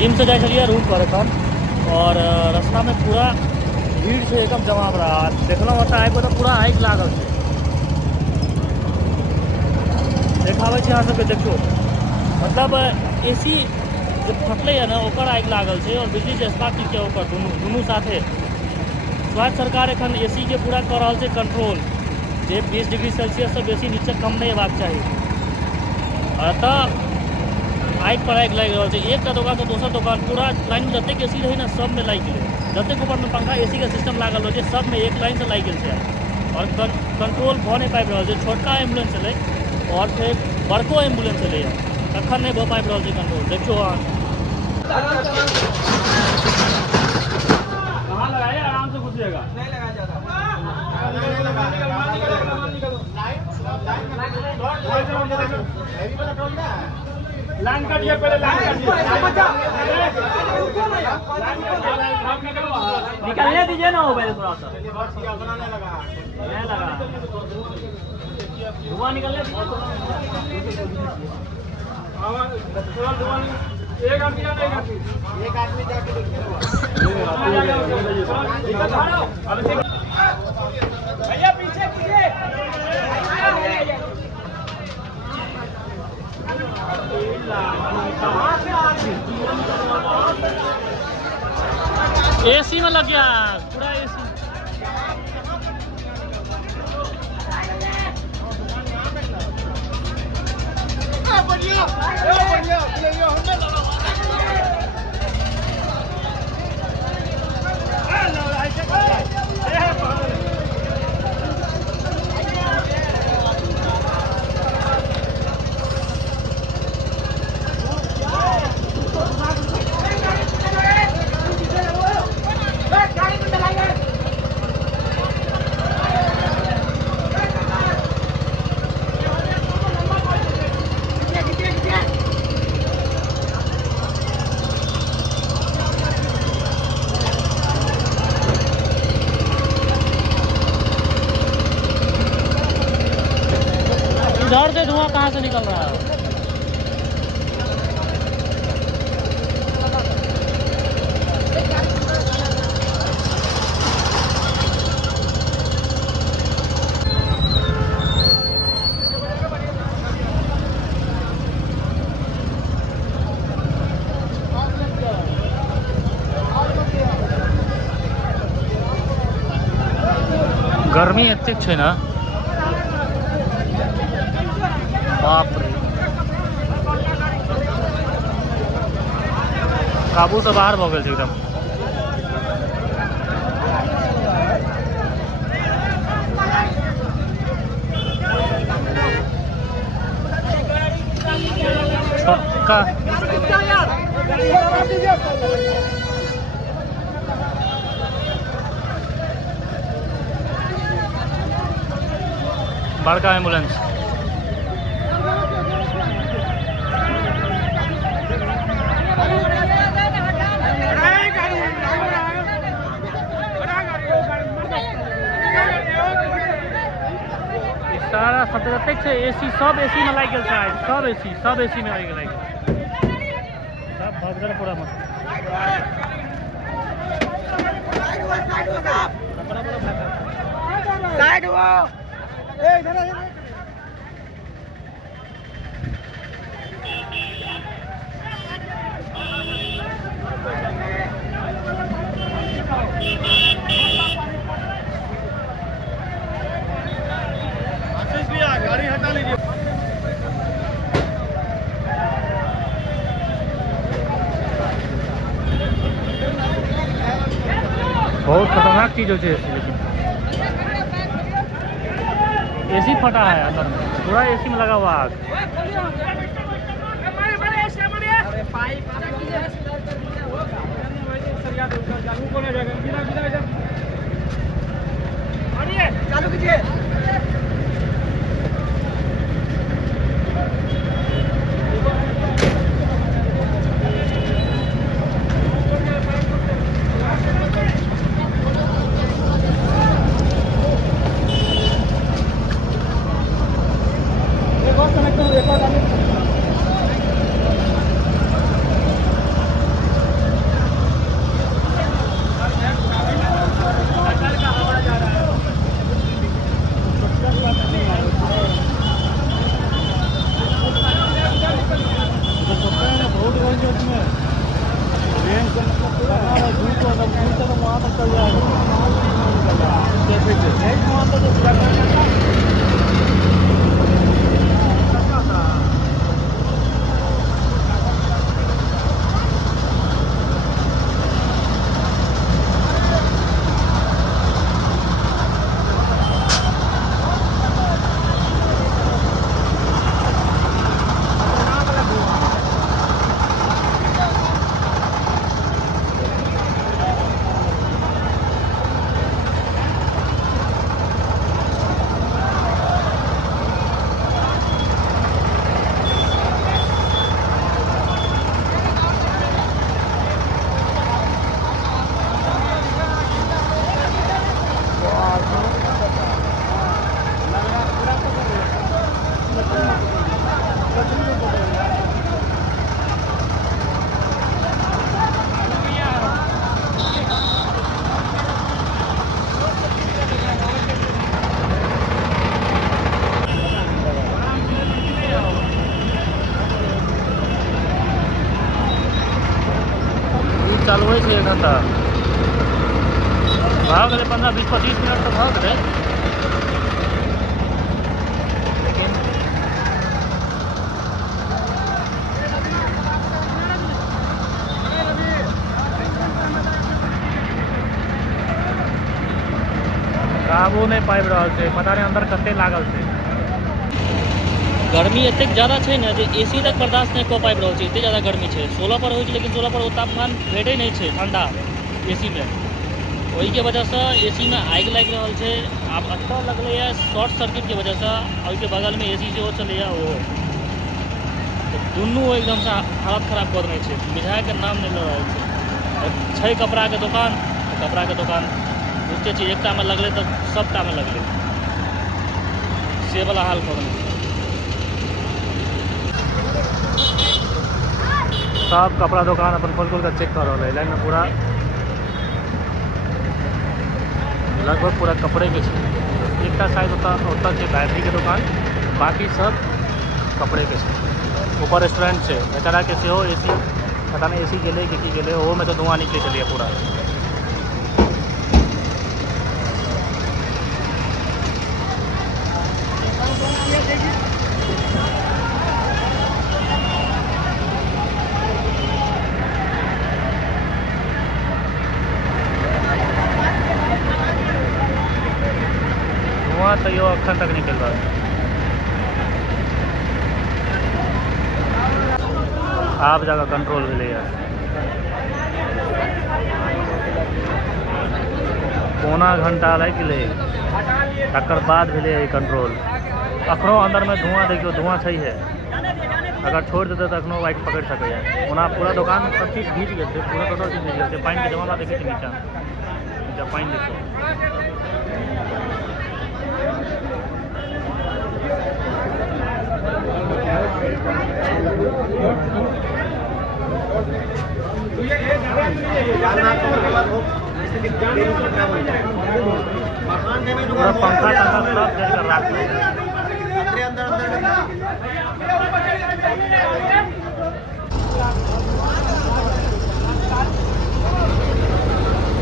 Gym से जाए room पर एखन और रास्ता में पूरा भीड़ से एकदम जमा रहा। देखना होता है तो पूरा आगि लागल है। देखावे यहाँ सबके देखो, मतलब एसी जो फटले है ना ओकर आगि लागल है और बिजली से स्पार्क के ओकर दुनू साथे। स्वास्थ्य सरकार एखन एसी के पूरा कर रहा है कंट्रोल, जे 20 डिग्री सेल्सियस से बेसी नीचे कम नहीं हेबाक चाहिए। अतः आगि पर आगि लागि रहल छै। एकटा दुकान से दोसर दुकान पूरा लाइन में जतेक एसी रही ना सब में लागि गेलै। जतेक ऊपर में पंखा एसी के सिस्टम लागल रहै छै सब में एक लाइन से लागि गेल छै और कंट्रोल भऽ नहीं पाबि रहल छै। छोटका एम्बुलेंस छलै और फिर बड़को एम्बुलेंस छलै तखन नहीं भऽ पाबि रहल छै कंट्रोल। देखियो अहाँ कहाँ लगाए, आराम से घुसिएगा, नहीं लगा ज्यादा लाइन काटिए पहले, लाइन निकलने दीजिए ना वो पहले थोड़ा सा, नहीं लगा धुआं निकलने दीजिए। एक आदमी जाके देखिए भैया पीछे कीजिए। एसी में लग गया पूरा एसी। इधर से धुआं कहाँ से निकल रहा है? गर्मी एतेक छै ना, बाप रे, काबू से बाहर भऽ गेल छै एकदम। छोटका बड़का एम्बुलेंस सारा सब जतेक छै एसी सब एसी में लागि गेल छै। सब एसी में लागि गेल, सब भगदड़ पूरा मत साइड हो ए इधर गाड़ी हटा लीजिए। बहुत खतरनाक चीज होती है एसी, लेकिन एसी फटा है अंदर में, पूरा एसी में लगा हुआ आग। चालू कीजिए। होइ छै 1 घंटा भऽ गेलै 15-20-25 मिनट तऽ भऽ गेलै लेकिन काबू नहीं पाबि रहल छै पता नहीं अंदर कते लागल छै गर्मी एतेक ज़्यादा है ना जे एसी तक बर्दाश्त नहीं कऽ पाबि रहल छै एतेक ज़्यादा गर्मी है 16 पर होइ छै लेकिन 16 पर वो तापमान भेटै नहीं छै ठंडा एसी में वही के वजह से एसी में आगि लागि रहल छै आब एतऽ लगलै है शॉर्ट सर्किट के वजह से ओहिके बगल में एसी सेहो चलैया ओहो दुनू एकदम से हालत खराब कर देने छै बुझाए के नाम नहीं लऽ रहल छै कपड़ा के दुकान बुझते छी एकटा में लगले तो सबटा में लगले से वाला हाल कर देने सब कपड़ा दुकान अपन खोल खोल कर चेक कर रहा है लाइन में पूरा लगभग पूरा कपड़े के एक साइड होता है बैटरी के दुकान बाकी सब कपड़े के ऊपर रेस्टोरेंट से बेचारा के हो एसी पता नहीं एसी गेले कि गेले वो में तो धुआं निकले चलिए पूरा धुआं तो यो अखन तक निकल रहा है आप जगह कंट्रोल भेलै पौना घंटा लागि गेलै तकर बाद भेलै कंट्रोल अखनो अंदर में धुआं देखियो धुआं छै है अगर छोड़ देते तो अखनो वाइट पकड़ सके ओना पूरा दुकान सब चीज भीज गए थे पूरा टोटल चीज भीज गए पानी के जमाना देखे नीचा पानी देखो पूरा पंखा सब जल कर रख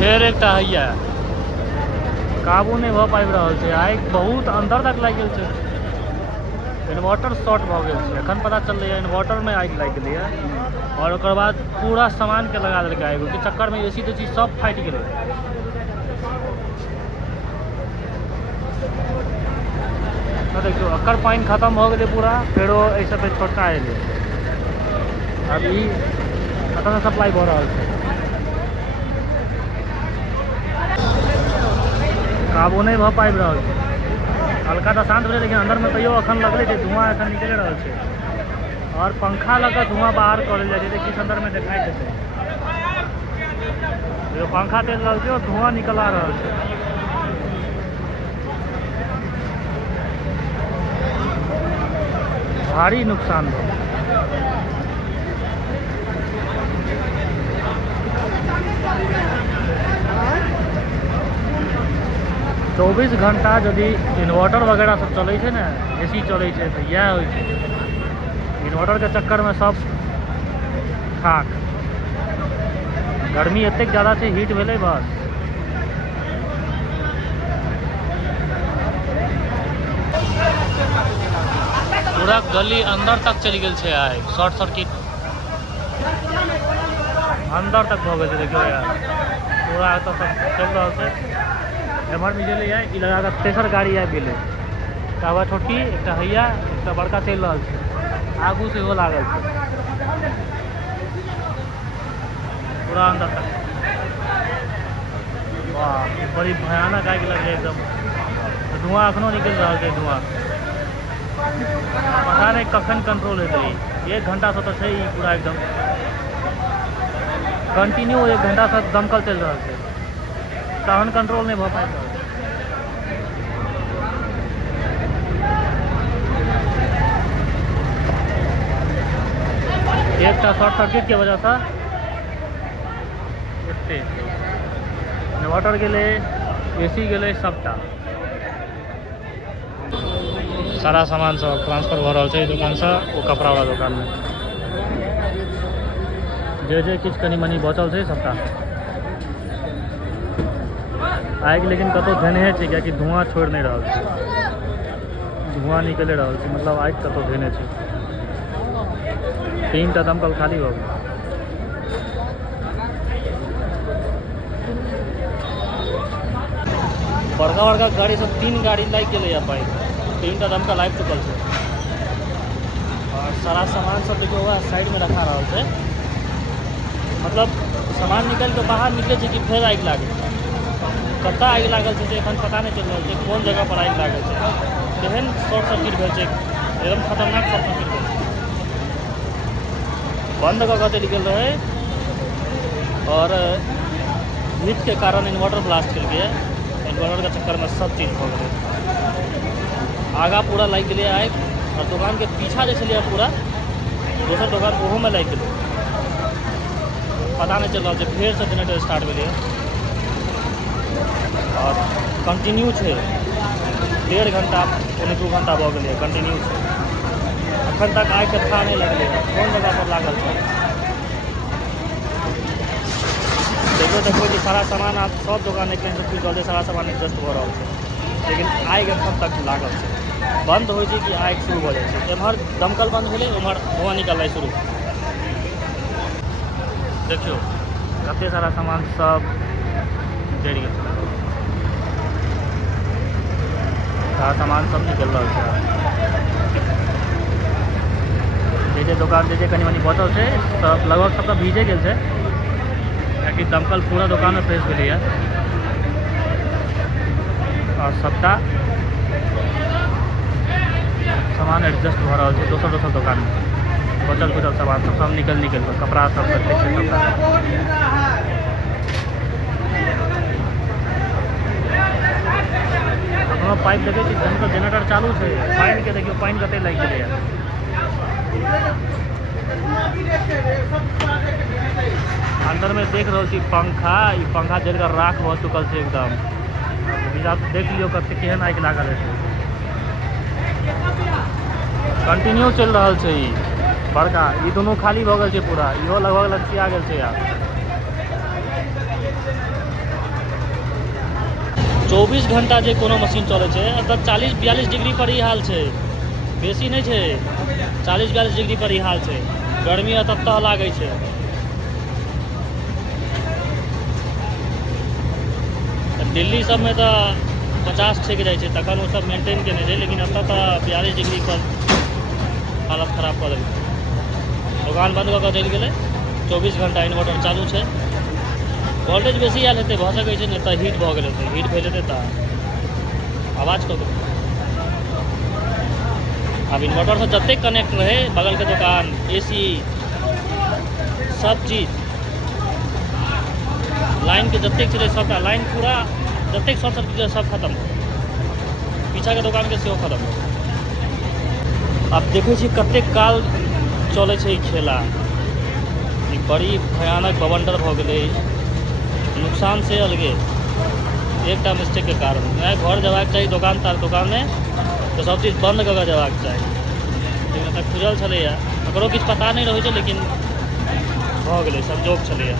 फिर एक हैया काबू नहीं भऽ पाबि रहल छै आगि बहुत अंदर तक लागि गेल छै इन्वर्टर शॉर्ट भऽ गेल छै एखन पता चललै इन्वर्टर में आगि लागि गेलै और ओकर बाद पूरा सामान के लगा देलकै आगि के चक्कर में एसी तेसी सब फाटि गेलै देखियो एकर पानी खत्म भऽ गेलै पूरा फेरो एहि सब पे छोटका एलै अब ई खत्म सप्लाई भऽ रहल छै काबू नहीं भऽ पाबि रहल छै हल्का तो शांत भेलै लेकिन अंदर में तैयो अखन लगले छै धुआं एखन निकलि रहल छै और पंखा लगा धुआं बाहर कर जाइ छै किस अंदर में दिखाई देते जो पंखा तेल रहल छै धुआं निकल आ रहल छै भारी नुकसान हो 24 घंटा यदि इन्वर्टर वगैरह सब चलै छै ने एसी चलै छै तऽ इएह होइ छै इन्वर्टर के चक्कर में सब खाक गर्मी एतेक ज़्यादा छै हीट भेलै बस पूरा गली अंदर तक चलि गेल छै आइ शॉर्ट सर्किट अंदर तक भऽ गेल छै देखियो यार पूरा एतऽ सब चलि रहल छै एम्हर में गेलै ई लगा कऽ तेसर गाड़ी आबि गेलै एकटा छोटकी एकटा हैया एकटा बड़का चलि रहल छै आगू सेहो लागल छै पूरा अंदर तक वाह बड़ी भयानक आगि लगलै एकदम धुआं एखनो निकलि रहल छै धुआं पता नहीं कखन कंट्रोल हेतै 1 घंटा से तो छै पूरा एकदम कंटिन्यू 1 घंटा से दमकल चलि रहल छै तहन कंट्रोल नहीं भऽ पाबि रहल एक शॉर्ट सर्किट के वजह से एते इन्वर्टर गेले एसी गेले सबटा सारा सामान सब ट्रांसफर हो रहा है दुकान से वो कपड़ा वाला दुकान में जे किछु कनि मनि बचल छै सबटा आगि लेकिन कतौ धेने छै कियाकि धुआं छोड़ि नहीं रहल छै धुआं निकलि रहल छै मतलब आगि कतौ धेने छै 3टा दमकल खाली भऽ गेल बड़का बड़का गाड़ी सब 3 गाड़ी लागि गेलै पाइप 3टा दमकल आबि चुकल छै और सारा सामान सब देखियो वह साइड में रखा रहल छै मतलब सामान निकल के बाहर निकले छै कि फेर आगि लागल कतऽ आगि लागल छै एखन पता नहीं चल रहल छै कोन जगह पर आगि लागल छै केहन शॉर्ट सर्किट भेल छै एकदम खतरनाक शॉर्ट सर्किट भेल छै बंद कऽ के चलि गेल रहै और हीट के कारण इन्वर्टर ब्लास्ट केलकै इन्वर्टर के चक्कर में सब चीज भऽ गेलै आगा पूरा लागि गेलै आगि और दुकान के पीछा जे छलै पूरा दोसर दुकान ओहो में लागि गेलै पता नहीं चल रहा है फिर से जनरेटर स्टार्ट भेलै और कंटिन्यू है 1.5 घंटा 2 घंटा भऽ गेलै कंटिन्यू है अखन तक आगि के पता नहीं लगलै कौन जगह पर लागल है देखो कि सारा सामान आप सब दुकान एक कुछ जल्दी सारा सामान एडजस्ट हो रहा है लेकिन आगि अखन तक लागल है बंद हो कि आगि शुरू हो जाए एम्हर दमकल बंद भेलै उम्हर धुआं निकलनाइ शुरू देखियो कते सारा सामान सब जरि गेल सारा सामान सब निकल रहा है जे दुकान जे कनि मनि बचल छै सब लगभग सबटा भीजे गेल छै कियाकि दमकल पूरा दुकान में प्रेस भेलै और सबटा सामान एडजस्ट भऽ रहल छै दोसर दुकान में बचल कुचल सामान सब निकल कपड़ा सब सबटा पाइप देखे जनरेटर चालू है पानी के देखियो पानी कते लग गए अंदर में देख रहा छी पंखा जल कर राख हो चुकल है एकदम देख लियो कते केहन आगि लागल है कंटिन्यू चल रहा है बड़का ये दोनों खाली भऽ गेल छै पूरा इहो लगभग लटकिया गेल छै यार 24 घंटा जे कोनो मशीन चले छै तऽ 40-42 डिग्री पर ही हाल छै बेसी नहीं छै 40-42 डिग्री पर ही हाल छै गर्मी तत्तः लागे छै दिल्ली सब में तो 50 छेक जाए छै तखन वो सब मेंटेन केने छै लेकिन एतऽ तऽ 42 डिग्री पर हालत खराब कऽ देलकै दुकान बंद कऽ चलि गेलै 24 घंटा इन्वर्टर चालू है वोल्टेज बेसी आयल हेतै भऽ सकै छै नहीं तो हीट भऽ गेल हेतै हीट भेल हेतै तऽ आवाज कऽ अब इन्वर्टर से जतेक कनेक्ट रहे बगल के दुकान एसी सब चीज लाइन के जतेक चले सबटा लाइन पूरा जतेक शॉर्ट सर्किट सब खत्म हो पीछा के दुकान के सेहो खत्म हो अब देखै छी कतेक काल चले छै खेला बड़ी भयानक बवंडर भऽ गेलै नुकसान से अलगे एक मिस्टेक के कारण मैं घर जबाक चाहिए दुकान में तो सब चीज बंद करके जबाक चाहिए लेकिन तक खुजल छलै ककरो किछु पता नहीं रहे छै लेकिन भऽ गेलै संजोग छलै